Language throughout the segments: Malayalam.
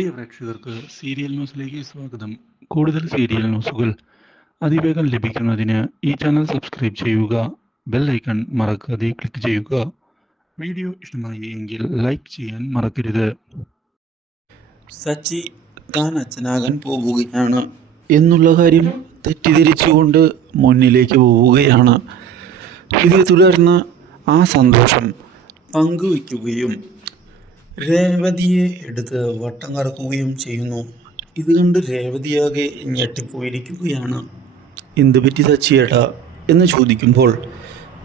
പ്രിയ പ്രേക്ഷകർക്ക് സീരിയൽ ന്യൂസിലേക്ക് സ്വാഗതം. കൂടുതൽ സീരിയൽ ന്യൂസുകൾ അതിവേഗം ലഭിക്കുന്നതിന് ഈ ചാനൽ സബ്സ്ക്രൈബ് ചെയ്യുക ബെൽ ഐക്കൺ മറക്കാതെ ക്ലിക്ക് ചെയ്യുക. വീഡിയോ ഇഷ്ടമായി എങ്കിൽ ലൈക്ക് ചെയ്യാൻ മറക്കരുത്. സച്ചി താൻ അച്ഛനാകാൻ പോവുകയാണ് എന്നുള്ള കാര്യം തെറ്റിദ്ധരിച്ചുകൊണ്ട് മുന്നിലേക്ക് പോവുകയാണ്. ഇതേ തുടർന്ന് ആ സന്തോഷം പങ്കുവയ്ക്കുകയും രേവതിയെ എടുത്ത് വട്ടം കറക്കുകയും ചെയ്യുന്നു. ഇത് കണ്ട് രേവതിയാകെ ഞെട്ടിപ്പോയിരിക്കുകയാണ്. എന്ത് പറ്റി സച്ചിയേട്ടാ? എന്ന് ചോദിക്കുമ്പോൾ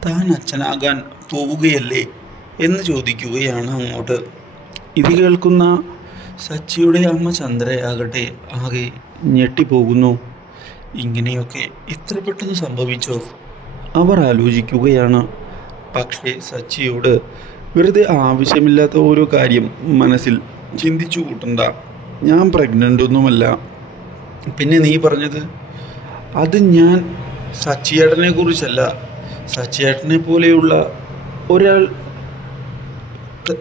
താൻ അച്ഛനാകാൻ പോവുകയല്ലേ? എന്ന് ചോദിക്കുകയാണ് അങ്ങോട്ട്. ഇത് കേൾക്കുന്ന സച്ചിയുടെ അമ്മ ചന്ദ്രയാകട്ടെ ആകെ ഞെട്ടിപ്പോകുന്നു. ഇങ്ങനെയൊക്കെ ഇത്ര പെട്ടെന്ന് സംഭവിച്ചോ? അവർ ആലോചിക്കുകയാണ്. പക്ഷേ സച്ചിയോട് വെറുതെ ആവശ്യമില്ലാത്ത ഓരോ കാര്യം മനസ്സിൽ ചിന്തിച്ചു കൂട്ടണ്ട. ഞാൻ പ്രഗ്നന്റ് ഒന്നുമല്ല. പിന്നെ നീ പറഞ്ഞത്? അത് ഞാൻ സച്ചിയേട്ടനെ കുറിച്ചല്ല. സച്ചിയേട്ടനെ പോലെയുള്ള ഒരാൾ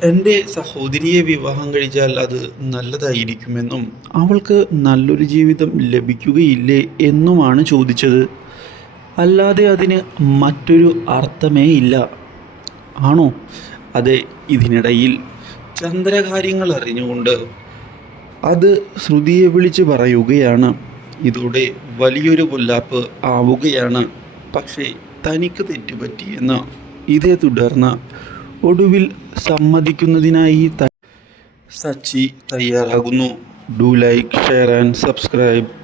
എന്റെ സഹോദരിയെ വിവാഹം കഴിച്ചാൽ അത് നല്ലതായിരിക്കുമെന്നും അവൾക്ക് നല്ലൊരു ജീവിതം ലഭിക്കുകയില്ലേ എന്നുമാണ് ചോദിച്ചത്. അല്ലാതെ അതിന് മറ്റൊരു അർത്ഥമേ ഇല്ല. ആണോ? അതെ ഇതിനിടയിൽ ചന്ദ്രകാര്യങ്ങൾ അറിഞ്ഞുകൊണ്ട് അത് ശ്രുതിയെ വിളിച്ച് പറയുകയാണ്. ഇതോടെ വലിയൊരു പൊല്ലാപ്പ് ആവുകയാണ്. പക്ഷേ തനിക്ക് തെറ്റുപറ്റിയെന്ന് ഇതേ തുടർന്ന് ഒടുവിൽ സമ്മതിക്കുന്നതിനായി Sachi തയ്യാറാകുന്നു. Do like share and subscribe.